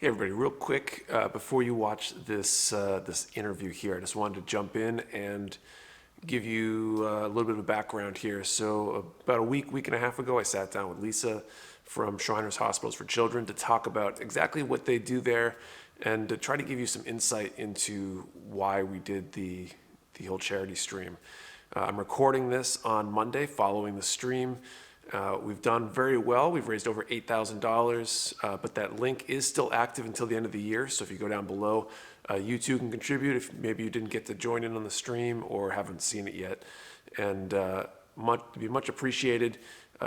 Hey everybody, real quick, before you watch this interview here, I just wanted to jump in and give you a little bit of background here. So about a week and a half ago, I sat down with Lisa from Shriners Hospitals for Children to talk about exactly what they do there and to try to give you some insight into why we did the whole charity stream. I'm recording this on Monday following the stream. We've done very well. We've raised over $8,000, but that link is still active until the end of the year. So if you go down below, you too can contribute if maybe you didn't get to join in on the stream or haven't seen it yet. And be much appreciated.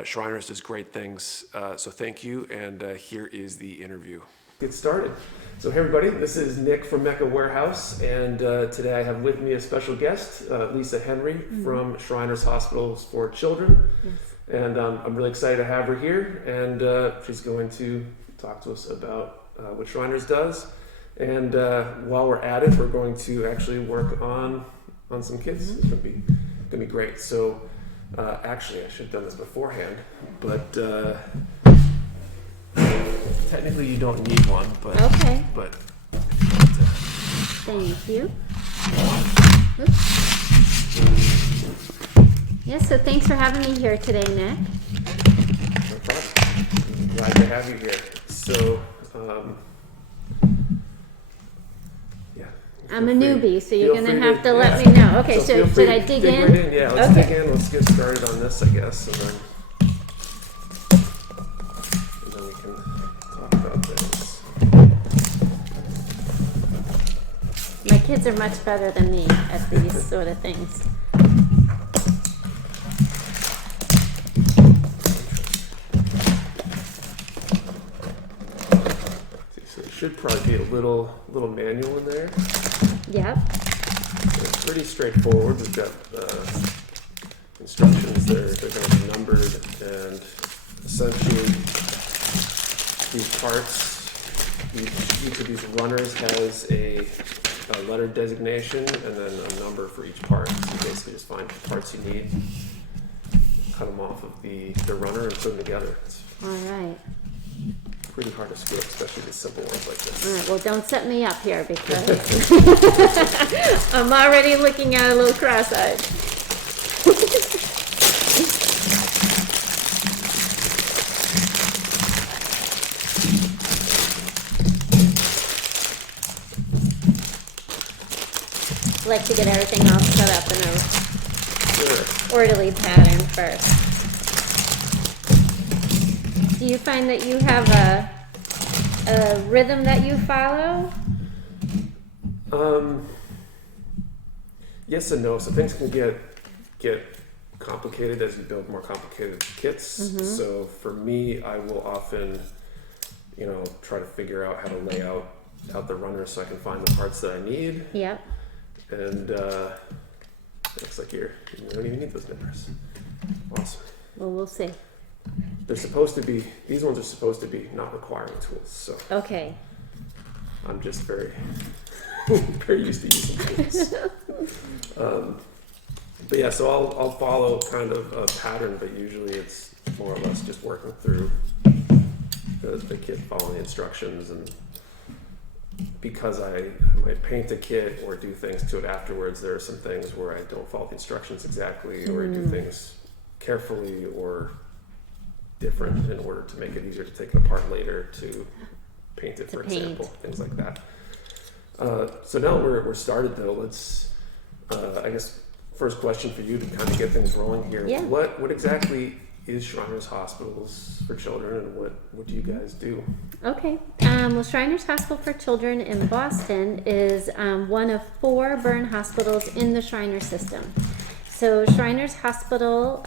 Shriners does great things. So thank you. And here is the interview. Get started. So hey everybody, this is Nick from Mecca Warehouse, and today I have with me a special guest, Lisa Henry from Shriners Hospitals for Children. Yes. And I'm really excited to have her here, and she's going to talk to us about what Shriners does. And while we're at it, we're going to actually work on some kids. It's gonna be great. So actually, I should have done this beforehand, but technically you don't need one. But Okay. But Thank you. Oops. Yes, so thanks for having me here today, Nick. no problem. Glad to have you here. So yeah. I'm a Feel free- newbie, so you're feel going to free have to let yeah. me know. Okay, so feel free should I to dig right in? Yeah, let's Okay. dig in. Let's get started on this, I guess, and then we can talk about things. My kids are much better than me at these sort of things. So there should probably be a little manual in there. Yep. It's pretty straightforward. We've got instructions. They're going to be numbered, and essentially these parts, each of these runners has a letter designation and then a number for each part. So you basically just find the parts you need, cut them off of the runner, and put them together. It's All right. pretty hard to screw up, especially the simple ones like this. All right, well, don't set me up here because I'm already looking at a little cross-eyed. Like to get everything all set up in Sure. a orderly pattern first. Do you find that you have a rhythm that you follow? Yes and no. So things can get complicated as you build more complicated kits. So for me, I will often, try to figure out how to lay out the runner so I can find the parts that I need. Yep. And looks like you don't even need those numbers. Awesome. Well, we'll see. These ones are supposed to be not requiring tools. So Okay. I'm just very, very used to using tools. But yeah, so I'll follow kind of a pattern, but usually it's more or less just working through the kit, following the instructions, and because I might paint a kit or do things to it afterwards, there are some things where I don't follow the instructions exactly, or I do things carefully or different in order to make it easier to take it apart later to paint it, for example, things like that. So now we're started though. Let's, I guess, first question for you to kind of get things rolling here. Yeah. What exactly is Shriners Hospitals for Children, and what do you guys do? Okay. Well, Shriners Hospital for Children in Boston is one of 4 burn hospitals in the Shriners system. So Shriners Hospital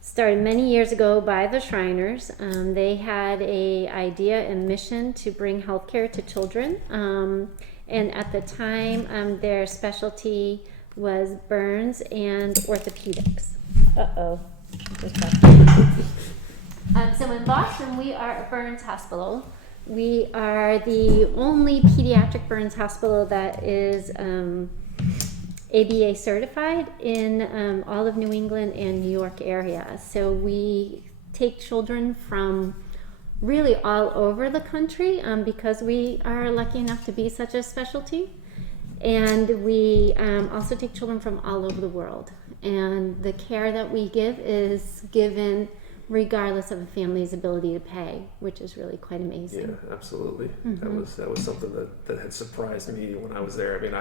started many years ago by the Shriners. They had a idea and mission to bring healthcare to children. And at the time, their specialty was burns and orthopedics. Uh-oh. So in Boston, we are a burns hospital. We are the only pediatric burns hospital that is ABA certified in all of New England and New York area. So we take children from really all over the country, because we are lucky enough to be such a specialty. And we also take children from all over the world. And the care that we give is given regardless of a family's ability to pay, which is really quite amazing. Yeah, absolutely. That was something that had surprised me when I was there. I mean,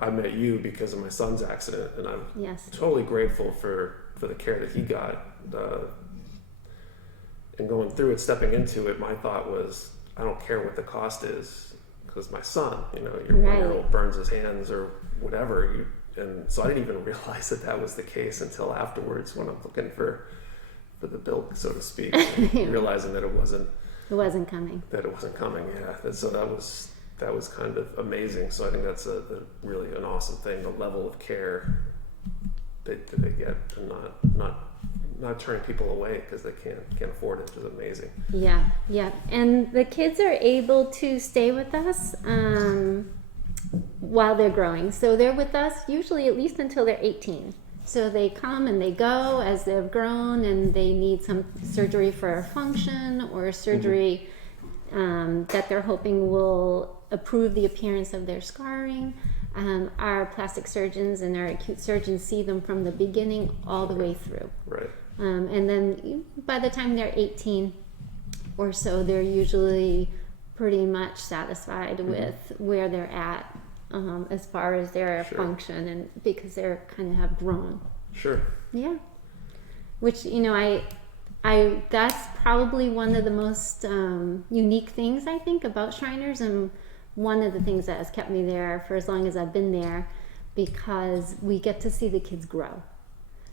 I met you because of my son's accident, and I'm Yes. totally grateful for the care that he got. And going through it, stepping into it, my thought was, I don't care what the cost is, because my son, your Right. 1-year-old burns his hands or whatever. And so I didn't even realize that was the case until afterwards, when I'm looking for the bill, so to speak, realizing that it wasn't coming. Yeah. And so that was kind of amazing. So I think that's a really an awesome thing, the level of care that they get, and not turning people away because they can't afford it, is amazing. Yeah, and the kids are able to stay with us while they're growing. So they're with us usually at least until they're 18. So they come and they go as they've grown, and they need some surgery for a function or surgery that they're hoping will improve the appearance of their scarring. Our plastic surgeons and our acute surgeons see them from the beginning all the way through. Right. And then by the time they're 18 or so, they're usually pretty much satisfied with where they're at as far as their function, and because they're kind of have grown. Sure. Yeah. Which, I that's probably one of the most unique things I think about Shriners, and one of the things that has kept me there for as long as I've been there, because we get to see the kids grow.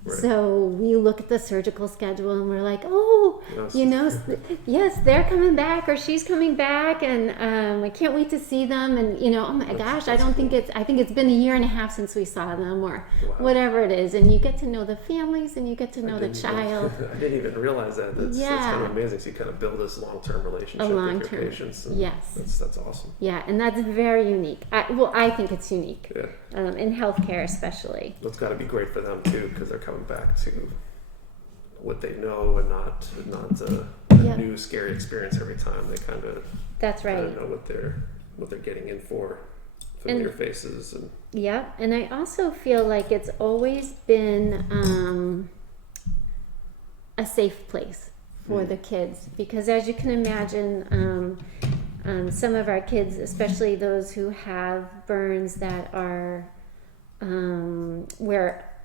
Right. So we look at the surgical schedule and we're like, oh, yes. Yes, they're coming back, or she's coming back, and I can't wait to see them. And oh my gosh, I think it's been 1.5 years since we saw them, or whatever it is. And you get to know the families, and you get to know the child. I didn't even realize that. That's kind of amazing. So you kind of build this long-term relationship with your patients. Yes. That's awesome. Yeah, and that's very unique. I think it's unique. Yeah. In healthcare especially. It's got to be great for them too, because they're coming back to what they know, and not a new scary experience every time. They kind of know what they're getting in for, familiar faces. And and I also feel like it's always been a safe place for the kids, because as you can imagine, some of our kids, especially those who have burns that are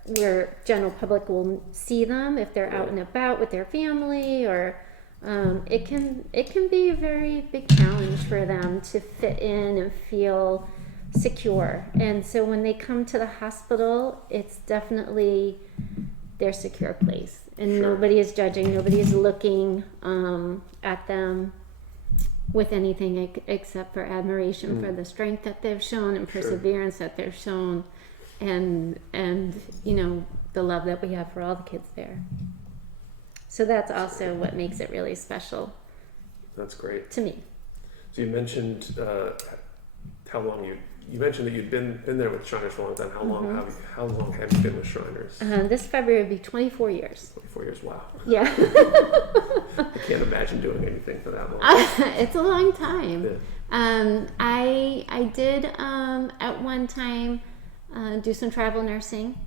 where general public will see them if they're out and about with their family, or it can be a very big challenge for them to fit in and feel secure. And so when they come to the hospital, it's definitely their secure place, and nobody is judging, nobody is looking at them with anything except for admiration for the strength that they've shown and perseverance that they've shown, and the love that we have for all the kids there. So that's also what makes it really special. That's great. To me. So you mentioned how long you mentioned that you'd been there with Shriners for a long time. How long have you been with Shriners? This February would be 24 years. 24 years, wow. Yeah. I can't imagine doing anything for that long. It's a long time. Yeah. I did at one time do some travel nursing,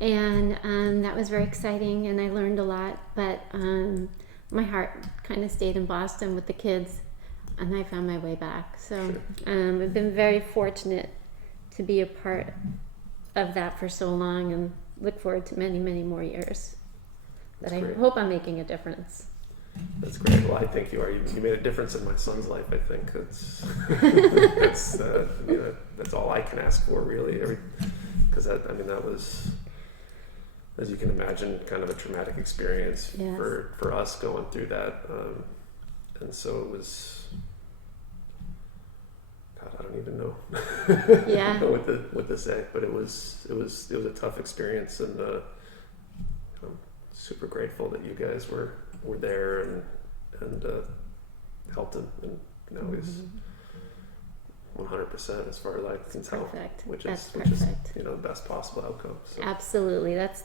and that was very exciting, and I learned a lot, but my heart kind of stayed in Boston with the kids, and I found my way back. So I've been very fortunate to be a part of that for so long, and look forward to many, many more years. That I hope I'm making a difference. That's great. Well, I think you are. You made a difference in my son's life. I think that's all I can ask for, really. Because that was, as you can imagine, kind of a traumatic experience for us going through that, and so it was. God, I don't even know. what to say, but it was a tough experience, and I'm super grateful that you guys were there and helped him, and he's 100% as far as I can tell, which is the best possible outcome. So. Absolutely, that's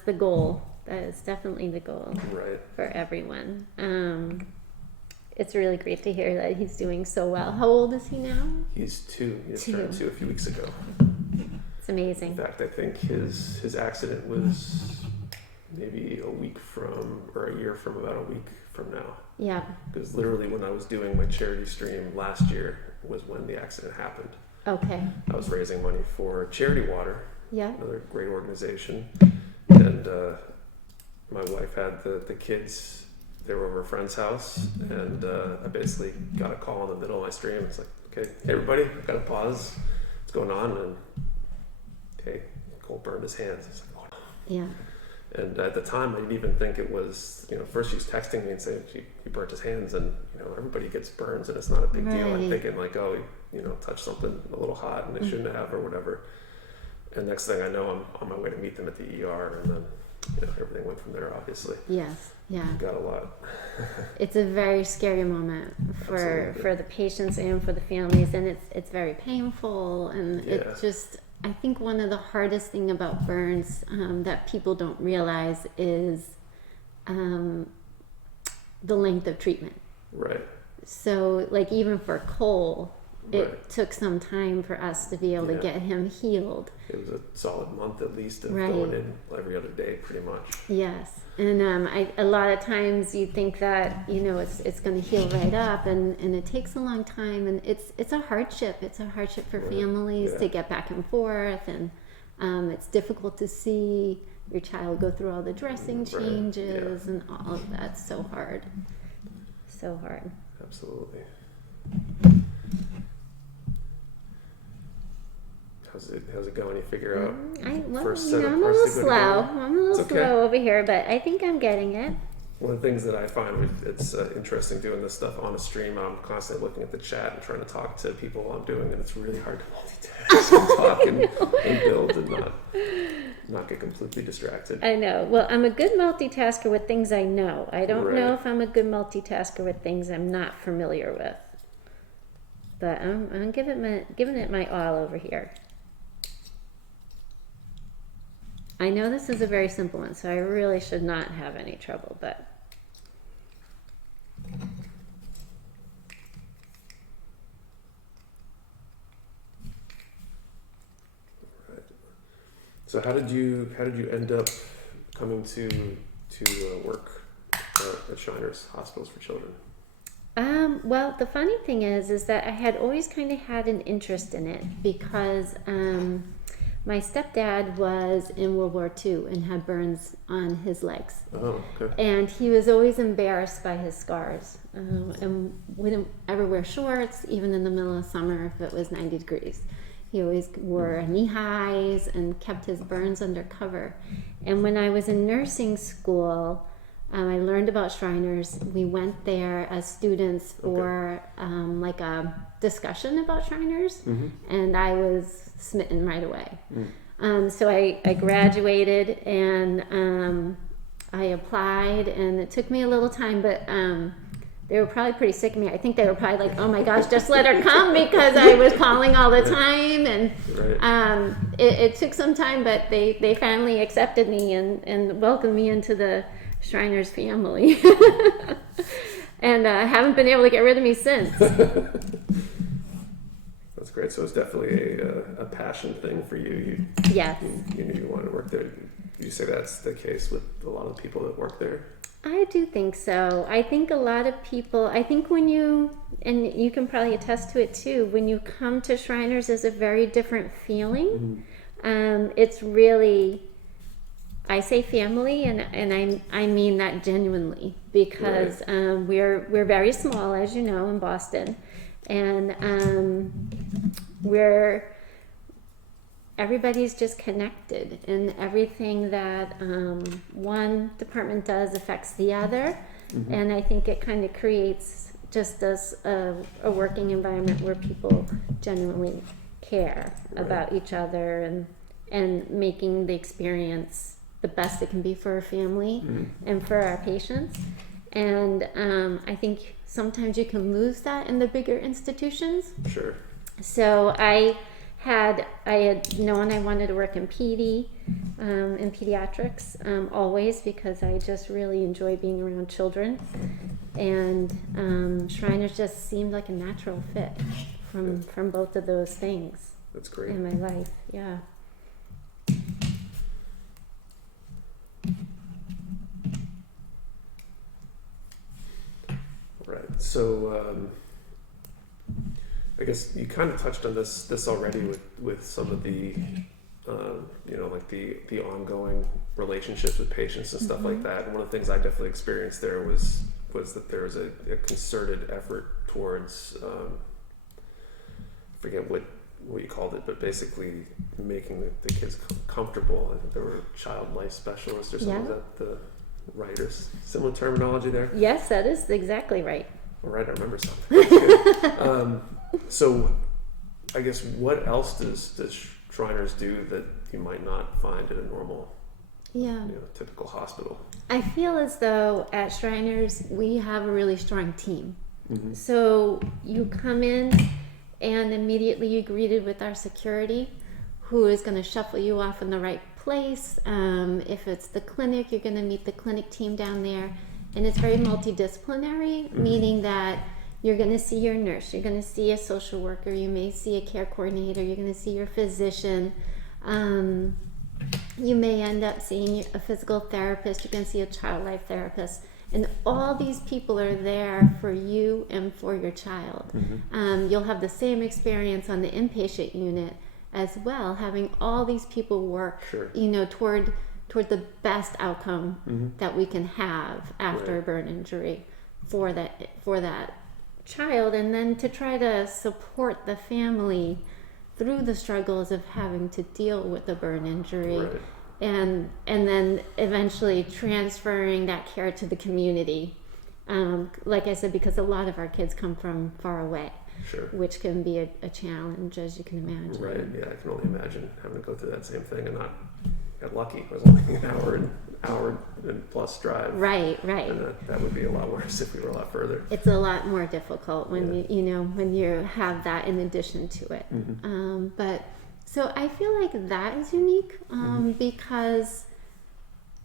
the goal. That is definitely the goal Right. for everyone. It's really great to hear that he's doing so well. How old is he now? He's 2. He just 2. turned 2 a few weeks ago. It's In amazing. fact, I think his accident was maybe a year from about a week from now. Yeah. Because literally when I was doing my charity stream last year was when the accident happened. Okay. I was raising money for Charity Water, Yeah. another great organization, and my wife had the kids. They were over a friend's house, and I basically got a call in the middle of my stream. It's like, okay, hey everybody, I've got to pause. What's going on? And hey, Cole burned his hands. It's like, oh. Yeah. And at the time, I didn't even think it was, first she was texting me and saying he burnt his hands, and, everybody gets burns and it's not a big deal. I'm Right. thinking like, oh, touched something a little hot and they shouldn't have or whatever. And next thing I know, I'm on my way to meet them at the ER, and then, everything went from there, obviously. Yes. Yeah. Got a lot. It's a very scary moment for Absolutely. the patients and for the families, and it's very painful, and Yeah. it just, I think one of the hardest thing about burns that people don't realize is the length of treatment. Right. So like even for Cole, it Right. took some time for us to be able to Yeah. get him healed. It was a solid month at least of Right. going in every other day, pretty much. Yes, and a lot of times you think that it's going to heal right up, and it takes a long time, and it's a hardship. It's a hardship for Right. families Yeah. to get back and forth, and it's difficult to see your child go through all the dressing Right. changes and all of that. So hard, so hard. Absolutely. How's it going? You figure out first set of I'm a parts little to go slow. together? I'm a little It's okay. slow over here, but I think I'm getting it. One of the things that I find it's interesting doing this stuff on a stream. I'm constantly looking at the chat and trying to talk to people while I'm doing it. It's really hard to multitask and talk and build and not get completely distracted. I know. Well, I'm a good multitasker with things I know. I don't know Right. if I'm a good multitasker with things I'm not familiar with. But I'm giving it my all over here. I know this is a very simple one, so I really should not have any trouble, but So how did you end up coming to work at Shriners Hospitals for Children? well, the funny thing is that I had always kind of had an interest in it because my stepdad was in World War II and had burns on his legs. Oh, okay. And he was always embarrassed by his scars and wouldn't ever wear shorts, even in the middle of summer if it was 90 degrees. He always wore knee highs and kept his burns under cover. And when I was in nursing school, I learned about Shriners. We went there as students for like a discussion about Shriners, and I was smitten right away. So I graduated and I applied, and it took me a little time, but they were probably pretty sick of me. I think they were probably like, oh my gosh, just let her come, because I was calling all the time, and Right. it took some time, but they finally accepted me and welcomed me into the Shriners family. And I haven't been able to get rid of me since. That's great. So it's definitely a passion thing for you. Yes. You knew you wanted to work there. You say that's the case with a lot of the people that work there? I do think so. I think a lot of people, I think when you, and you can probably attest to it too, when you come to Shriners, there's a very different feeling. It's really, I say family, and I mean that genuinely, because we're very small, as you know, in Boston, and everybody's just connected, and everything that one department does affects the other, and I think it kind of creates just a working environment where people genuinely care about each other and making the experience the best it can be for our family and for our patients. And I think sometimes you can lose that in the bigger institutions. Sure. So I I had known I wanted to work in in pediatrics, always, because I just really enjoy being around children. And Shriners just seemed like a natural fit from both of those things That's great. in my life. Yeah. Right. So I guess you kind of touched on this already with some of the like the ongoing relationships with patients and stuff like that. And one of the things I definitely experienced there was that there was a concerted effort towards I forget what you called it, but basically making the kids comfortable. I think there were child life specialists or something. Yeah. Is that the right or similar terminology there? Yes, that is exactly right. All right, I remember something. That's good. So I guess what else does Shriners do that you might not find at a normal, typical hospital? I feel as though at Shriners we have a really strong team. Mm-hmm. So you come in and immediately you're greeted with our security, who is going to shuffle you off in the right place. If it's the clinic, you're going to meet the clinic team down there. And it's very multidisciplinary, meaning that you're going to see your nurse, you're going to see a social worker, you may see a care coordinator, you're going to see your physician. You may end up seeing a physical therapist, you're going to see a child life therapist. And all these people are there for you and for your child. Mm-hmm. You'll have the same experience on the inpatient unit as well, having all these people work, Sure. Toward the best outcome that we can have after Right. a burn injury for that child, and then to try to support the family through the struggles of having to deal with the burn injury. Right. And then eventually transferring that care to the community. Like I said, because a lot of our kids come from far away, Sure. which can be a challenge, as you can imagine. Right. Yeah, I can only imagine having to go through that same thing and not got lucky. It was only an hour and plus drive. Right. And that would be a lot worse if we were a lot further. It's a lot more difficult when when you have that in addition to it. Mm-hmm. But so I feel like that is unique because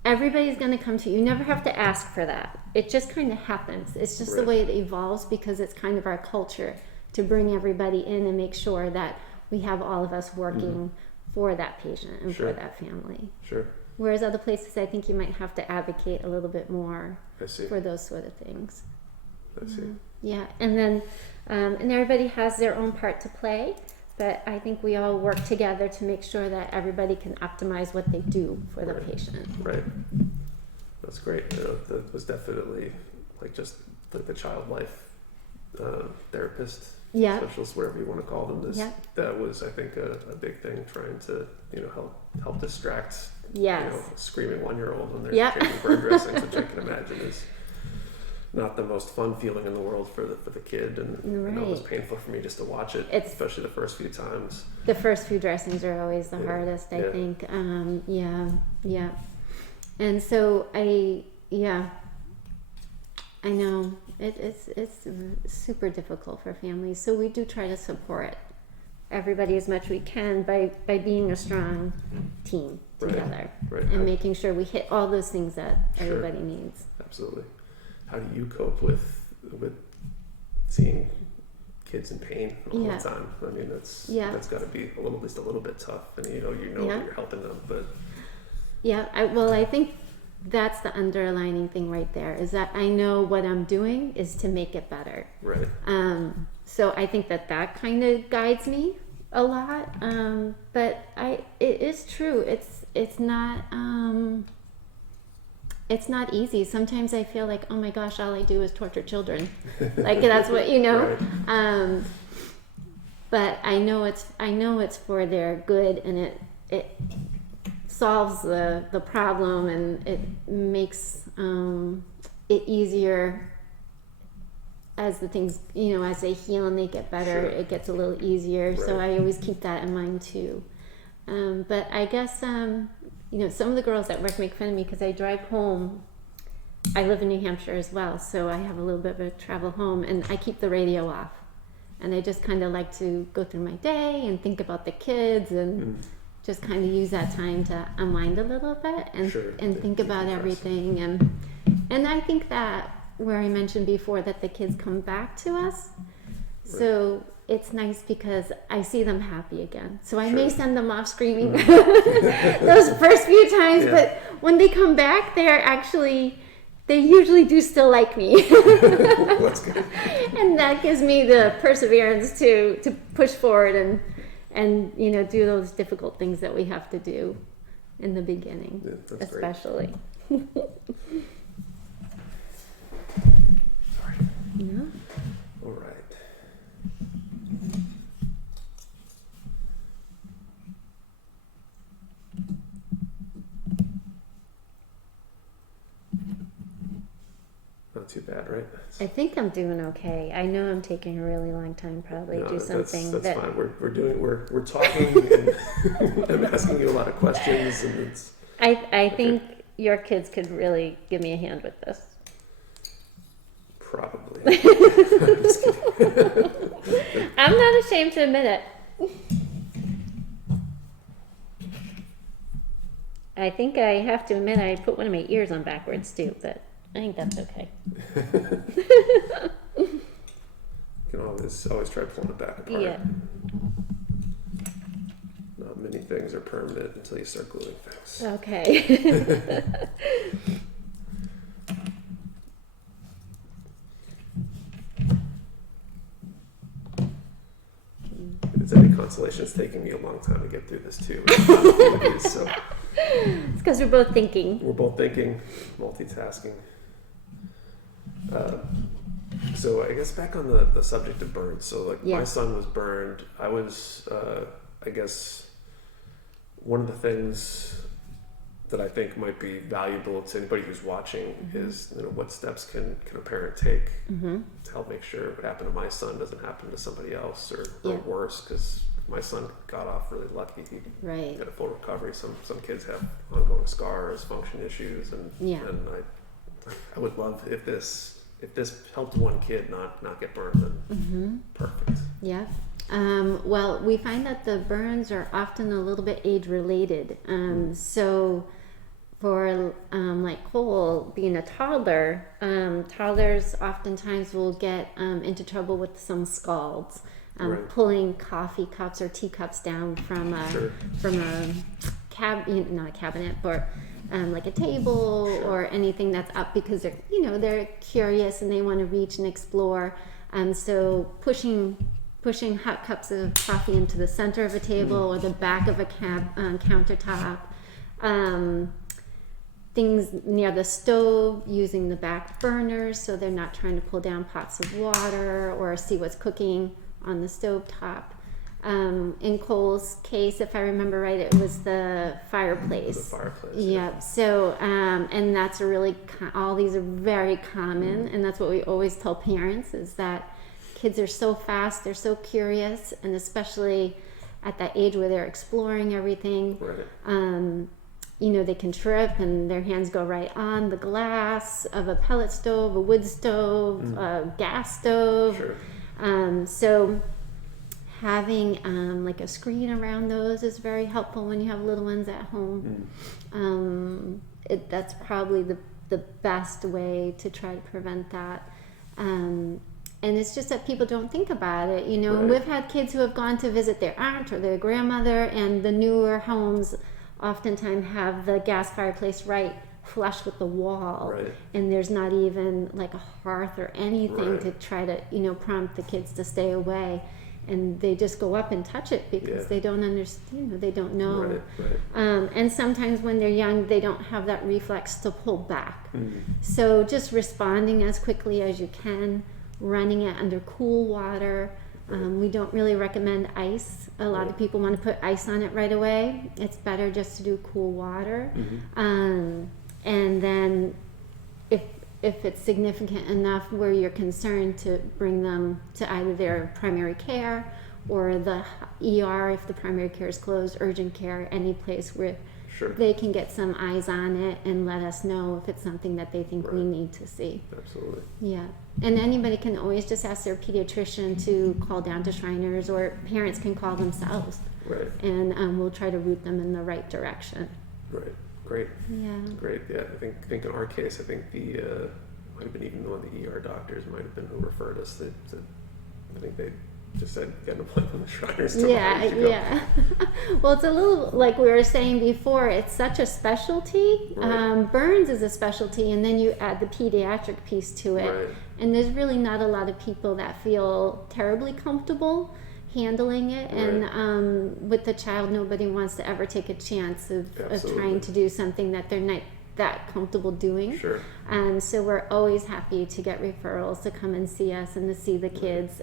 everybody's going to come to you. You never have to ask for that. It just kind of happens. It's just the Right. way it evolves, because it's kind of our culture to bring everybody in and make sure that we have all of us working for that patient and Sure. for that family. Sure. Whereas other places, I think you might have to advocate a little bit more I see. for those sort of things. I see. Yeah, and then and everybody has their own part to play, but I think we all work together to make sure that everybody can optimize what they do for the Right. patient. Right. That's great. That was definitely just like the child life therapist, Yeah. specialist, whatever you want to call them. Yeah. That was, I think, a big thing, trying to help distract Yes. screaming 1-year-old when they're Yeah. changing burn dressings, which I can imagine is not the most fun feeling in the world for the kid, and it was Right. painful for me just to watch it, It's- especially the first few times. The first few dressings are always the Yeah. hardest, I Yeah. think. Yeah. And so I know it's super difficult for families. So we do try to support everybody as much we can by being a strong team Right. together Right. and making sure we hit all those things that Sure. everybody needs. Absolutely. How do you cope with seeing kids in pain all Yeah. the time? I mean, that's Yeah. got to be at least a little bit tough, and Yeah. that you're helping them, but Yeah, I think that's the underlining thing right there, is that I know what I'm doing is to make it better. right. So I think that kind of guides me a lot. But it is true. It's not easy. Sometimes I feel like, oh my gosh, all I do is torture children. Like that's what Right. But I know it's for their good, and it solves the problem, and it makes it easier as the things, as they heal and they get better. Sure. It gets a little easier. So Right. I always keep that in mind too. But I guess some of the girls at work make fun of me because I drive home. I live in New Hampshire as well, so I have a little bit of a travel home, and I keep the radio off. and I just kind of like to go through my day and think about the kids and just kind of use that time to unwind a little bit and Sure. and think about Decompress. everything. And I think that where I mentioned before that the kids come back to us, so it's nice because I see them happy again. So I may Sure. send them off screaming those first few times, Yeah. but when they come back, they usually do still like me. That's good. And that gives me the perseverance to push forward and do those difficult things that we have to do in the beginning, Yeah, that's great. especially. Sorry. Yeah. All right. Not too bad, right? I think I'm doing okay. I know I'm taking a really long time probably No, to do something that's that fine. We're talking and I'm asking you a lot of questions, and it's I think your kids could really give me a hand with this. probably. I'm just kidding. I'm not ashamed to admit it. I think I have to admit I put one of my ears on backwards too, but I think that's okay. You can always try pulling it back apart. Yeah. Not many things are permanent until you start gluing things. Okay. If it's any consolation, it's taking me a long time to get through this too. So It's because we're both thinking. we're both thinking, multitasking. So I guess back on the subject of burns. So like my Yes. son was burned. I was, I guess, one of the things that I think might be valuable to anybody who's watching is, what steps can a parent take to help make sure what happened to my son doesn't happen to somebody else or Yeah. worse, because my son got off really lucky. He Right. had a full recovery. Some kids have ongoing scars, function issues, and Yeah. and I would love if this helped one kid not get burned, then perfect. Yeah. Well, we find that the burns are often a little bit age related. So for like Cole being a toddler, toddlers oftentimes will get into trouble with some scalds. Right. Pulling coffee cups or teacups down from a Sure. not a cabinet, but like a table or anything that's up because they're curious and they want to reach and explore. So pushing hot cups of coffee into the center of a table or the back of a countertop. Things near the stove, using the back burners so they're not trying to pull down pots of water or see what's cooking on the stove top. In Cole's case, if I remember right, it was the fireplace. The fireplace. Yep. So, and that's all these are very common, and that's what we always tell parents is that kids are so fast, they're so curious, and especially at that age where they're exploring everything. Right. They can trip and their hands go right on the glass of a pellet stove, a wood stove, a gas stove. Sure. So having like a screen around those is very helpful when you have little ones at home. That's probably the best way to try to prevent that. And it's just that people don't think about it, And Right. we've had kids who have gone to visit their aunt or their grandmother, and the newer homes oftentimes have the gas fireplace right flush with the wall. Right. And there's not even like a hearth or anything Right. to try to, prompt the kids to stay away. And they just go up and touch it because Yeah. they don't understand, they don't know. Right. Right. And sometimes when they're young, they don't have that reflex to pull back. So just responding as quickly as you can, running it under cool water. We don't really recommend ice. A lot of people want to put ice on it right away. It's better just to do cool water. And then if it's significant enough where you're concerned, to bring them to either their primary care or the ER if the primary care is closed, urgent care, any place where Sure. they can get some eyes on it and let us know if it's something that they think we Right. need to see. Absolutely. Yeah. And anybody can always just ask their pediatrician to call down to Shriners, or parents can call themselves, Right. and we'll try to route them in the right direction. Right. Great. Yeah. Great. Yeah. I think in our case, I think the might have been even one of the ER doctors might have been who referred us. That I think they just said get an appointment with Shriners tomorrow. Yeah, You should go. yeah. Well, it's a little like we were saying before. It's such a specialty. Right. Burns is a specialty, and then you add the pediatric piece to it. Right. And there's really not a lot of people that feel terribly comfortable handling it. Right. And with the child, nobody wants to ever take a chance of Absolutely. trying to do something that they're not that comfortable doing. Sure. And so we're always happy to get referrals to come and see us and to see the kids,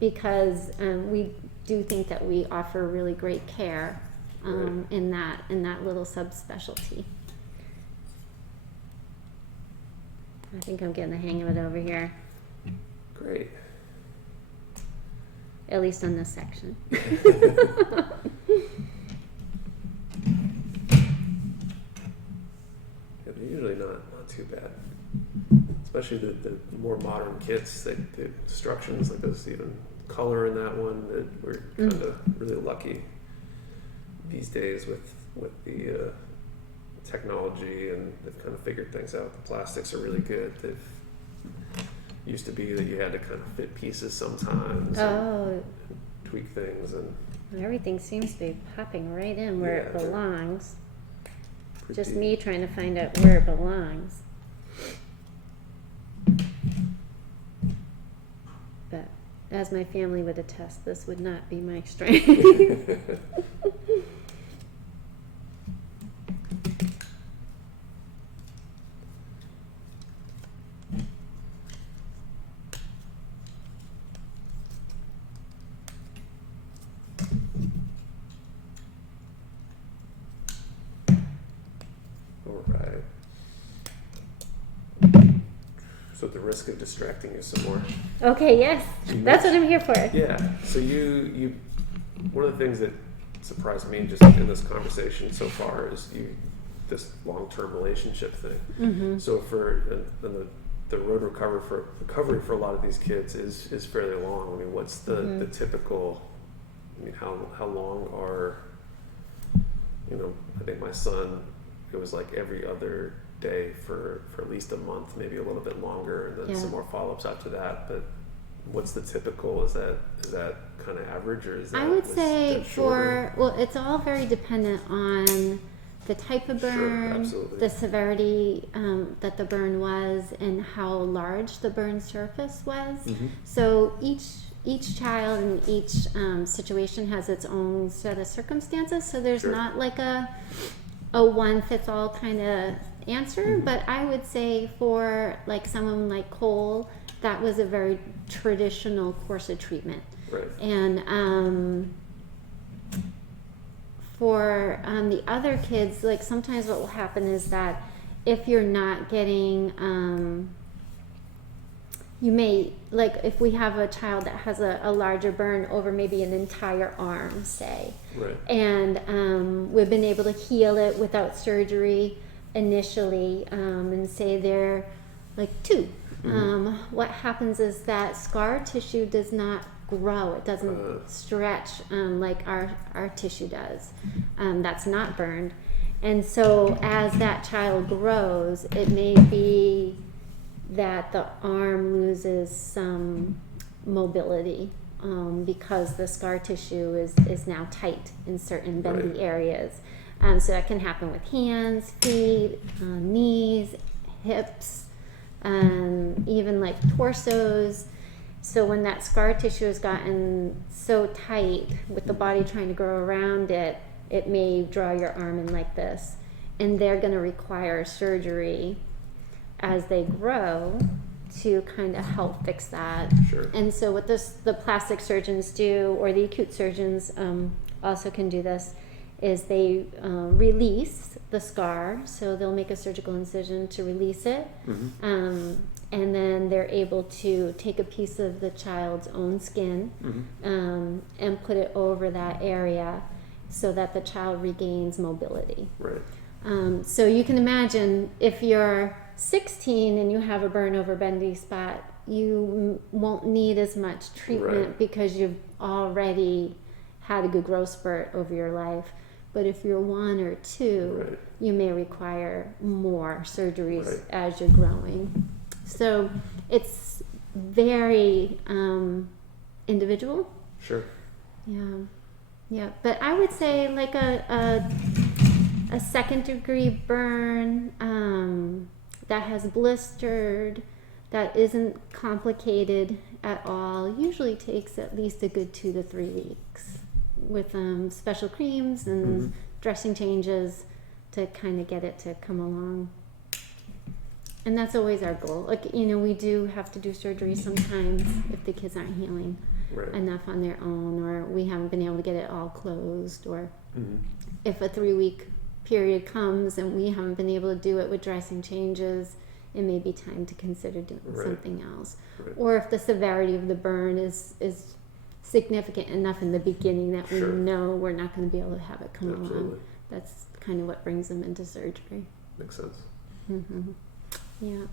because we do think that we offer really great care Right. in that little subspecialty. I think I'm getting the hang of it over here, Great. at least on this section. Yeah, they're usually not too bad. Especially the more modern kits, the instructions, like there's even color in that one. That we're kind of really lucky these days with the technology, and they've kind of figured things out. The plastics are really good. They've used to be that you had to kind of fit pieces sometimes and Oh, tweak things, and everything seems to be popping right in where it Yeah, they're belongs. pretty, Just me trying to find out where it belongs. But as my family would attest, this would not be my strength. All right. So at the risk of distracting you some more. Okay, yes, that's what I'm here for. Yeah. So you one of the things that surprised me just in this conversation so far is this long-term relationship thing. Mm-hmm. So and the road recovery for a lot of these kids is fairly long. I mean, what's the typical? I mean, how long are, I think my son, it was like every other day for at least a month, maybe a little bit longer, and then Yeah. some more follow-ups after that. But what's the typical? Is that kind of average, or is that? I would was say that shorter? it's all very dependent on the type of Sure, burn, absolutely. the severity that the burn was, and how large the burn surface was. Mhm. So each child and each situation has its own set of circumstances. So there's Sure. not like a one fits all kind of answer. But I would say for like someone like Cole, that was a very traditional course of treatment. Right. And for the other kids, like sometimes what will happen is that if you're not getting, you may, like if we have a child that has a larger burn over maybe an entire arm, say, Right. and we've been able to heal it without surgery initially, and say they're like 2. What happens is that scar tissue does not grow. It doesn't stretch like our tissue does. That's not burned. And so as that child grows, it may be that the arm loses some mobility because the scar tissue is now tight in certain bendy Right. areas. So that can happen with hands, feet, knees, hips, even like torsos. So when that scar tissue has gotten so tight with the body trying to grow around it, it may draw your arm in like this. And they're going to require surgery as they grow to kind of help fix that. Sure. And so what the plastic surgeons do, or the acute surgeons also can do this, is they release the scar. So they'll make a surgical incision to release it. And then they're able to take a piece of the child's own skin and put it over that area so that the child regains mobility. Right. So you can imagine if you're 16 and you have a burn over bendy spot, you won't need as much treatment Right. because you've already had a good growth spurt over your life. But if you're 1 or 2, Right. you may require more surgeries Right. as you're growing. So it's very individual. Sure. Yeah. But I would say like a second degree burn that has blistered, that isn't complicated at all, usually takes at least a good 2 to 3 weeks with special creams and dressing changes to kind of get it to come along. And that's always our goal. Like, we do have to do surgery sometimes if the kids aren't healing Right. enough on their own, or we haven't been able to get it all closed, or Mm-hmm. if a 3-week period comes and we haven't been able to do it with dressing changes, it may be time to consider doing Right. something else. Right. Or if the severity of the burn is significant enough in the beginning that we Sure. know we're not going to be able to have it come along. Absolutely. That's kind of what brings them into surgery. Makes sense. Yeah.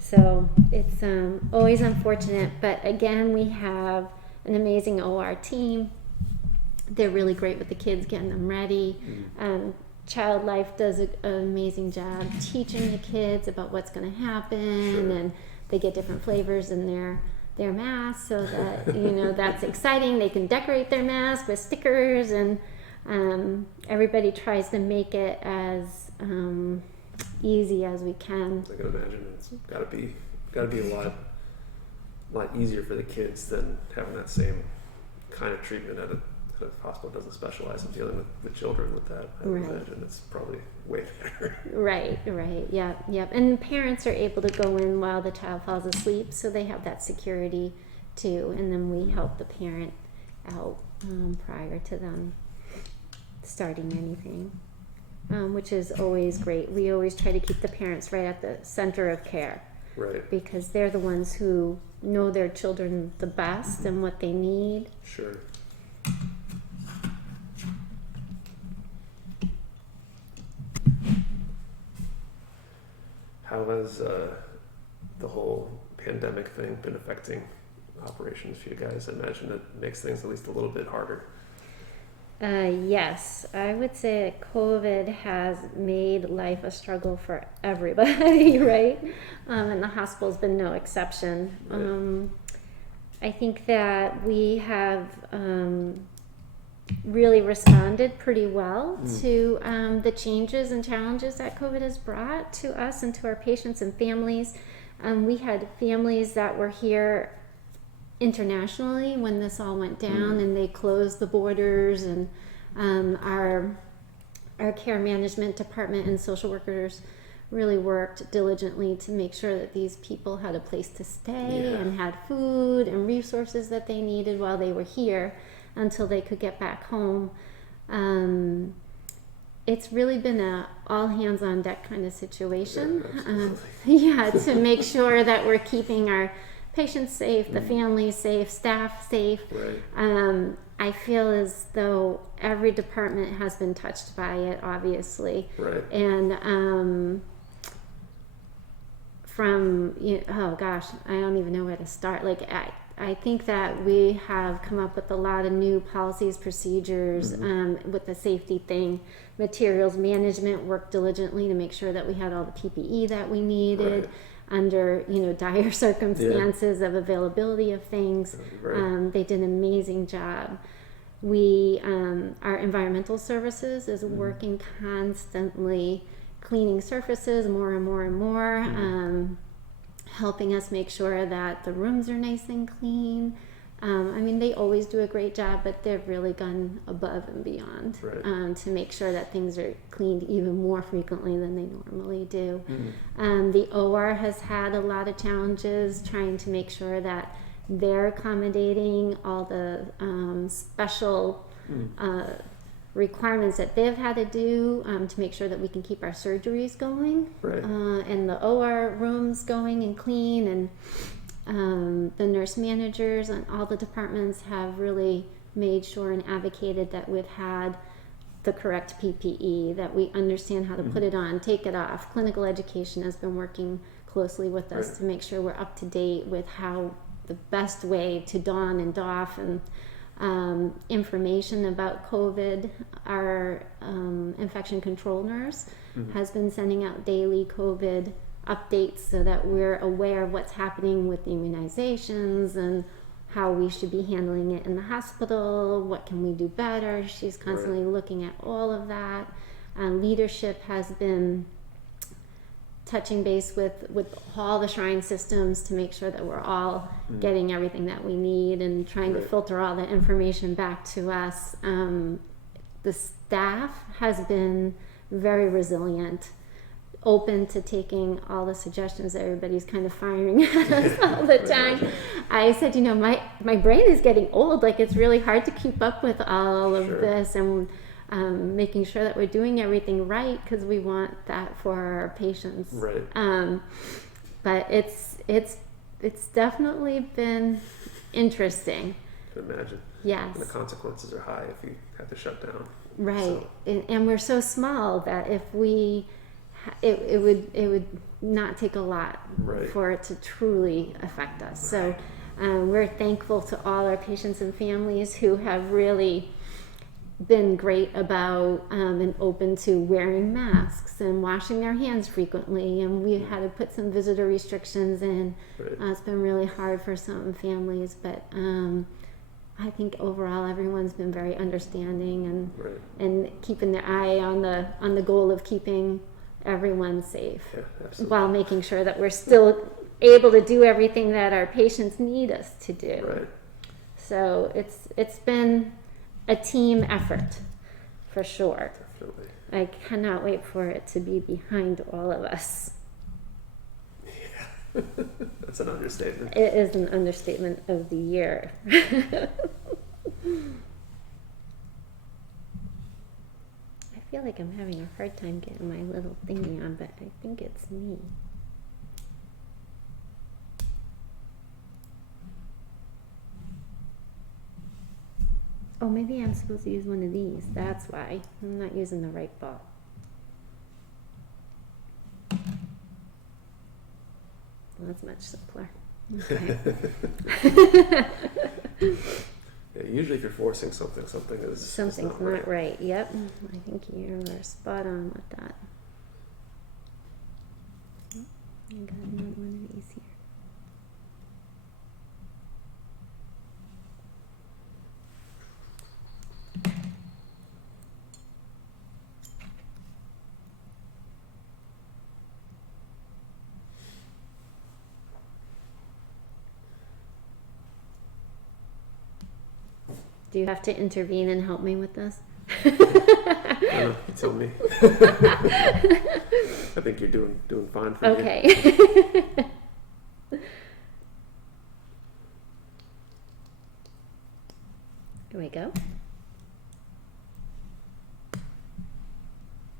So it's always unfortunate, but again, we have an amazing OR team. They're really great with the kids, getting them ready. Child Life does an amazing job teaching the kids about what's going to happen, Sure. and they get different flavors in their mask, so that that's exciting. They can decorate their mask with stickers, and everybody tries to make it as easy as we can. I can imagine it's got to be a lot easier for the kids than having that same kind of treatment at a hospital that doesn't specialize in dealing with children with that. I would Right. imagine it's probably way better. Right. Yep. And parents are able to go in while the child falls asleep, so they have that security too. And then we help the parent out prior to them starting anything, which is always great. We always try to keep the parents right at the center of care, Right. because they're the ones who know their children the best and what they need. Sure. How has the whole pandemic thing been affecting operations for you guys? I imagine it makes things at least a little bit harder. Yes, I would say that COVID has made life a struggle for everybody, right? And the hospital's been no exception. Right. I think that we have really responded pretty well to the changes and challenges that COVID has brought to us and to our patients and families. We had families that were here internationally when this all went down, and they closed the borders, and our care management department and social workers really worked diligently to make sure that these people had a place to stay and had food and resources that they needed while they were here until they could get back home. It's really been a all hands on deck kind of situation. To make sure that we're keeping our patients safe, the families safe, staff safe. Right. I feel as though every department has been touched by it, obviously. Right. And oh gosh, I don't even know where to start. Like, I think that we have come up with a lot of new policies, procedures, with the safety thing. Materials management worked diligently to make sure that we had all the PPE that we needed. Right. Under dire circumstances of availability of things. Right. They did an amazing job. We our environmental services is working constantly, cleaning surfaces more and more and more, helping us make sure that the rooms are nice and clean. I mean, they always do a great job, but they've really gone above and beyond to make sure that things are cleaned even more frequently than they normally do. The OR has had a lot of challenges trying to make sure that they're accommodating all the special requirements that they've had to do to make sure that we can keep our surgeries going, and the OR rooms going and clean, and the nurse managers and all the departments have really made sure and advocated that we've had the correct PPE, that we understand how to put it on, take it off. Clinical education has been working closely with us to make sure we're up to date with how the best way to don and doff, and information about COVID. Our infection control nurse has been sending out daily COVID updates so that we're aware of what's happening with the immunizations and how we should be handling it in the hospital, what can we do better. She's constantly looking at all of that. Leadership has been touching base with all the Shrine systems to make sure that we're all getting everything that we need and trying to filter all that information back to us. The staff has been very resilient, open to taking all the suggestions that everybody's kind of firing at us all the time. I said, my brain is getting old. Like, it's really hard to keep up with all of this, and making sure that we're doing everything right, because we want that for our patients. Right. But it's definitely been interesting. I can imagine. Yes. And the consequences are high if you have to shut down. Right. So. And we're so small that if we, it would not take a lot for it to truly affect us. So we're thankful to all our patients and families who have really been great about and open to wearing masks and washing their hands frequently, and we had to put some visitor restrictions in. It's been really hard for some families, but I think overall everyone's been very understanding and keeping their eye on the goal of keeping everyone safe, while making sure that we're still able to do everything that our patients need us to do. So it's been a team effort, for sure. Definitely. I cannot wait for it to be behind all of us. Yeah, that's an understatement. It is an understatement of the year. I feel like I'm having a hard time getting my little thingy on, but I think it's me. Oh, maybe I'm supposed to use one of these. That's why. I'm not using the right ball. Well, that's much simpler. Okay. Yeah, usually if you're forcing something is Something's not right. Yep. I think you are spot on with that. I got another one of these here. Do you have to intervene and help me with this? You tell me. I think you're doing fine for me. Okay. Here we go.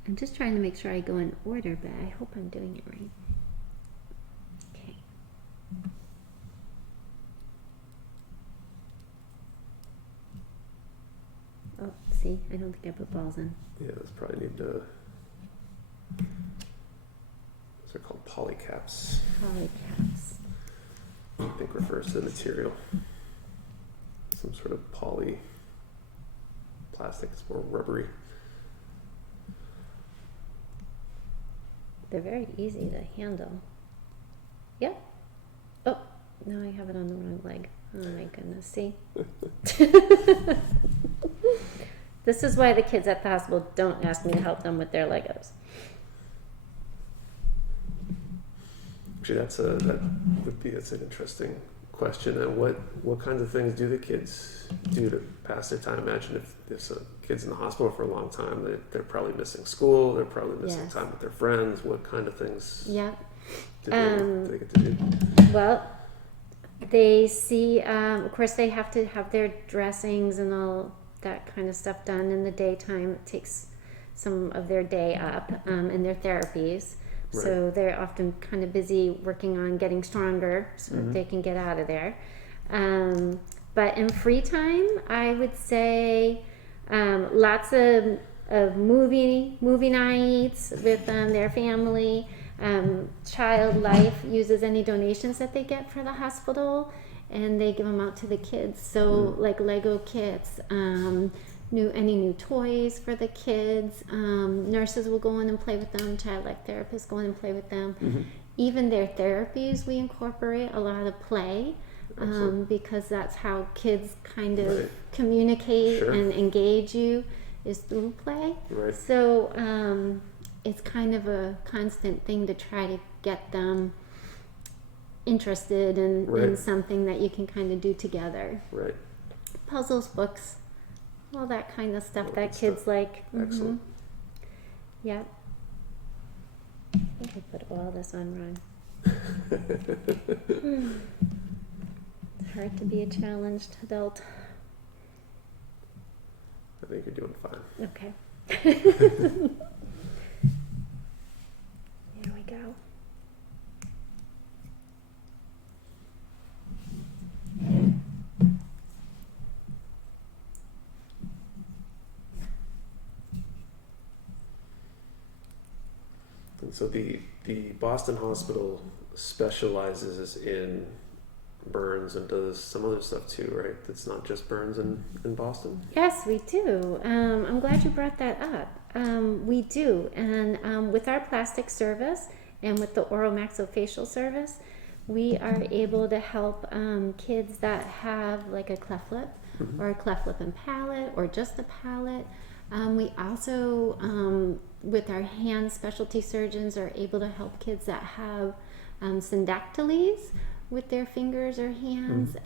I'm just trying to make sure I go in order, but I hope I'm doing it right. Okay. Oh, see, I don't think I put balls in. Yeah, those probably need to. Those are called polycaps. Polycaps. I think refers to the material. Some sort of poly plastic. It's more rubbery. They're very easy to handle. Yep. Oh, no, I have it on the wrong leg. Oh my goodness, see? This is why the kids at the hospital don't ask me to help them with their Legos. Actually, that's an interesting question. And what kinds of things do the kids do to pass their time? Imagine if some kids in the hospital for a long time, they're probably missing school, they're probably missing time with their friends. What kind of things do they get to do? Well, they see, of course, they have to have their dressings and all that kind of stuff done in the daytime. It takes some of their day up, and their therapies. Right. So they're often kind of busy working on getting stronger so that they can get out of there. But in free time, I would say lots of movie nights with their family. Child Life uses any donations that they get for the hospital, and they give them out to the kids. So like Lego kits, any new toys for the kids. Nurses will go in and play with them. Child Life therapists go in and play with them. Even their therapies, we incorporate a lot of play. Because that's how kids kind of communicate and engage you, is through play. Right. So it's kind of a constant thing to try to get them interested in something that you can kind of do together. Right. Puzzles, books, all that kind of stuff All that good kids stuff. like. Excellent. Yep. I think I put all this on wrong. It's hard to be a challenged adult. I think you're doing fine. Okay. Here we go. And so the Boston Hospital specializes in burns and does some other stuff too, right? It's not just burns in Boston? Yes, we do. I'm glad you brought that up. We do. And with our plastic service and with the oral maxillofacial service, we are able to help kids that have like a cleft lip or a cleft lip and palate or just a palate. We also, with our hand specialty surgeons, are able to help kids that have syndactyles with their fingers or hands.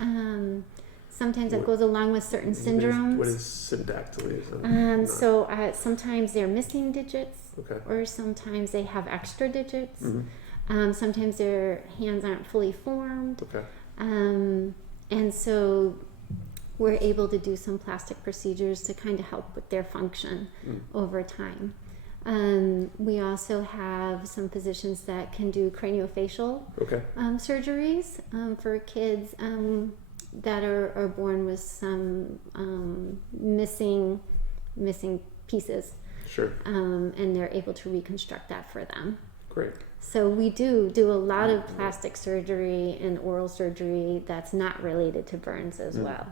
Sometimes that goes along with certain syndromes. What is syndactyles? So sometimes they're missing digits, Okay. or sometimes they have extra digits. Sometimes their hands aren't fully formed. Okay. And so we're able to do some plastic procedures to kind of help with their function over time. We also have some physicians that can do craniofacial surgeries for kids that are born with some missing pieces. Sure. And they're able to reconstruct that for them. Great. So we do a lot of plastic surgery and oral surgery that's not related to burns as well.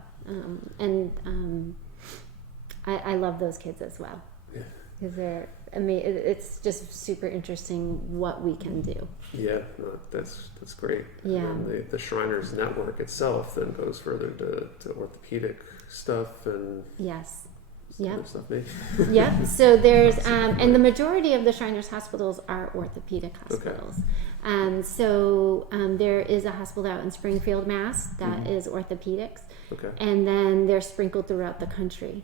I love those kids as well. Yeah. Because it's just super interesting what we can do. Yeah, no, that's great. Yeah. And then the Shriners network itself then goes further to orthopedic stuff and Yes. some Yep. other stuff maybe. Yep. So there's and the majority of the Shriners hospitals are orthopedic hospitals. So there is a hospital out in Springfield, Mass. that is orthopedics, and then they're sprinkled throughout the country.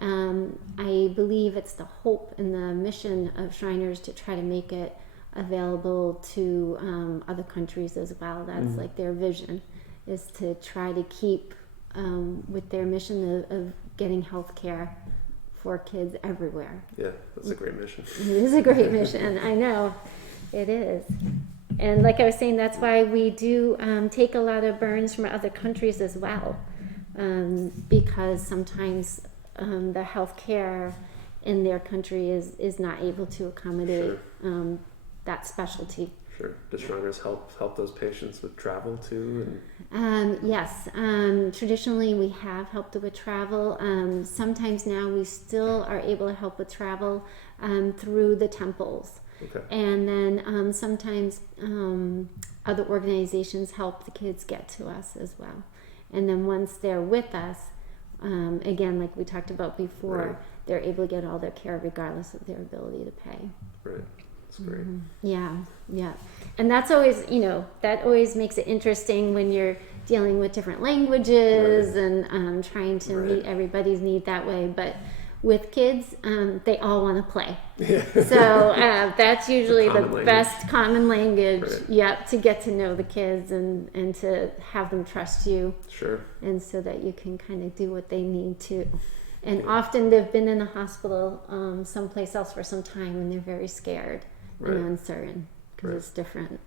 I believe it's the hope and the mission of Shriners to try to make it available to other countries as well. That's like their vision, is to try to keep with their mission of getting health care for kids everywhere. Yeah, that's a great mission. It is a great mission. I know it is. And like I was saying, that's why we do take a lot of burns from other countries as well, because sometimes the health care in their country is not able to accommodate that specialty. Sure. Does Shriners help those patients with travel too? Yes. Traditionally, we have helped with travel. Sometimes now we still are able to help with travel through the temples. And then sometimes other organizations help the kids get to us as well. And then once they're with us, again, like we talked about before, they're able to get all their care regardless of their ability to pay. Right. That's great. Yeah. And that's always, that always makes it interesting when you're dealing with different languages and trying to meet everybody's need that way. But with kids, they all want to play. So that's usually the best common language, to get to know the kids and to have them trust you. Sure. And so that you can kind of do what they need to. And often they've been in the hospital someplace else for some time and they're very scared and uncertain because it's different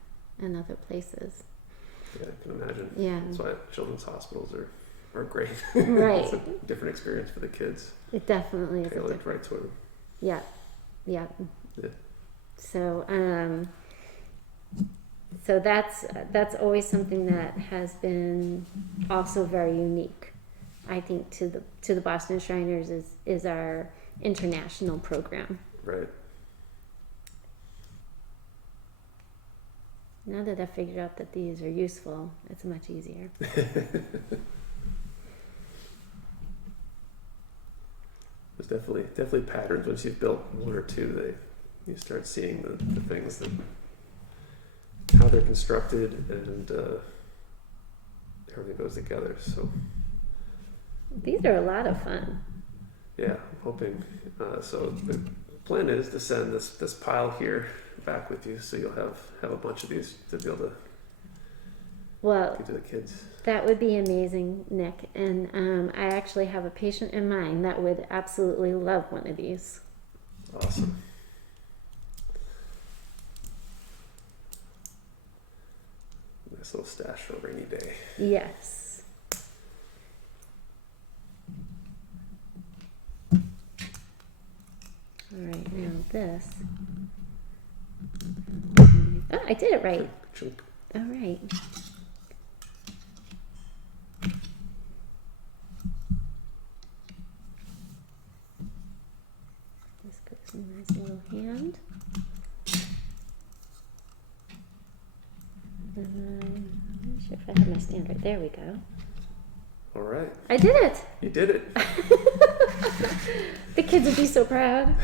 in other places. Yeah, I can imagine. Yeah. That's why children's hospitals are are great. Right. It's a different experience for the kids. It definitely is. Tailored right to them. Yeah. Yeah. Yeah. So, so that's always something that has been also very unique, I think, to the Boston Shriners is our international program. Right. Now that I've figured out that these are useful, it's much easier. There's definitely patterns. Once you've built one or two, you start seeing the things that how they're constructed and everything goes together. So These are a lot of fun. yeah, I'm hoping. So the plan is to send this pile here back with you, so you'll have a bunch of these to be able to Well, give to the kids. that would be amazing, Nick. And I actually have a patient in mind that would absolutely love one of these. Awesome. Nice little stash for a rainy day. Yes. All right, now this. Oh, I did it right. Chunk. All right. This goes in a nice little hand. And then, I'm not sure if I have my stand right. There we go. All right. I did it. You did it. The kids would be so proud.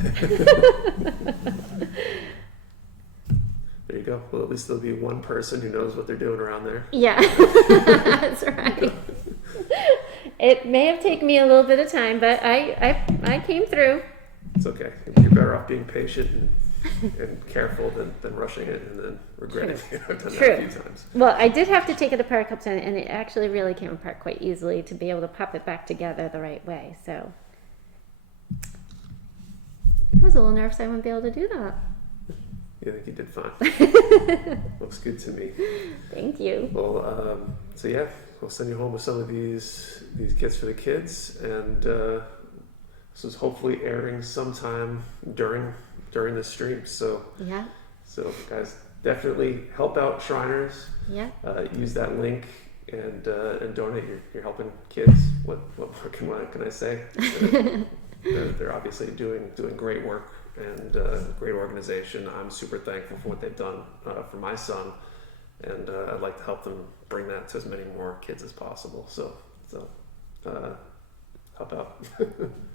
There you go. Well, at least there'll be one person who knows what they're doing around there. Yeah, that's right. It may have taken me a little bit of time, but I came through. It's okay. You're better off being patient and careful than rushing it and then regretting it. I've done that a few times. Well, I did have to take it apart a couple times, and it actually really came apart quite easily to be able to pop it back together the right way. So I was a little nervous I wouldn't be able to do that. Yeah, I think you did fine. Looks good to me. Thank you. Well, so yeah, we'll send you home with some of these kits for the kids, and this is hopefully airing sometime during this stream. So Yeah. So guys, definitely help out Shriners. Yeah. Use that link and donate. You're helping kids. What more can I say? They're obviously doing great work and great organization. I'm super thankful for what they've done for my son, and I'd like to help them bring that to as many more kids as possible. So help out.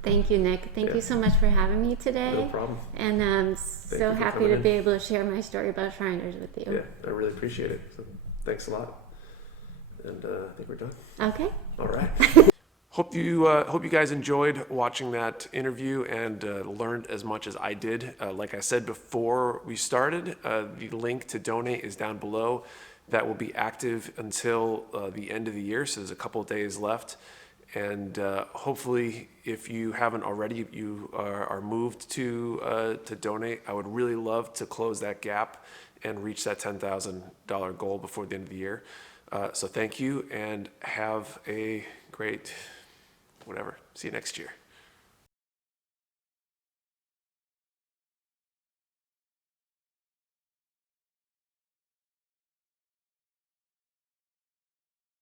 Thank you, Nick. Thank you so much for having me today. No problem. And I'm so you for happy coming to in. be able to share my story about Shriners with you. Yeah, I really appreciate it. So thanks a lot. And I think we're done. Okay. All right. Hope you guys enjoyed watching that interview and learned as much as I did. Like I said before we started, the link to donate is down below. That will be active until the end of the year, so there's a couple of days left. And hopefully, if you haven't already, you are moved to donate. I would really love to close that gap and reach that $10,000 goal before the end of the year. So thank you, and have a great whatever. See you next year.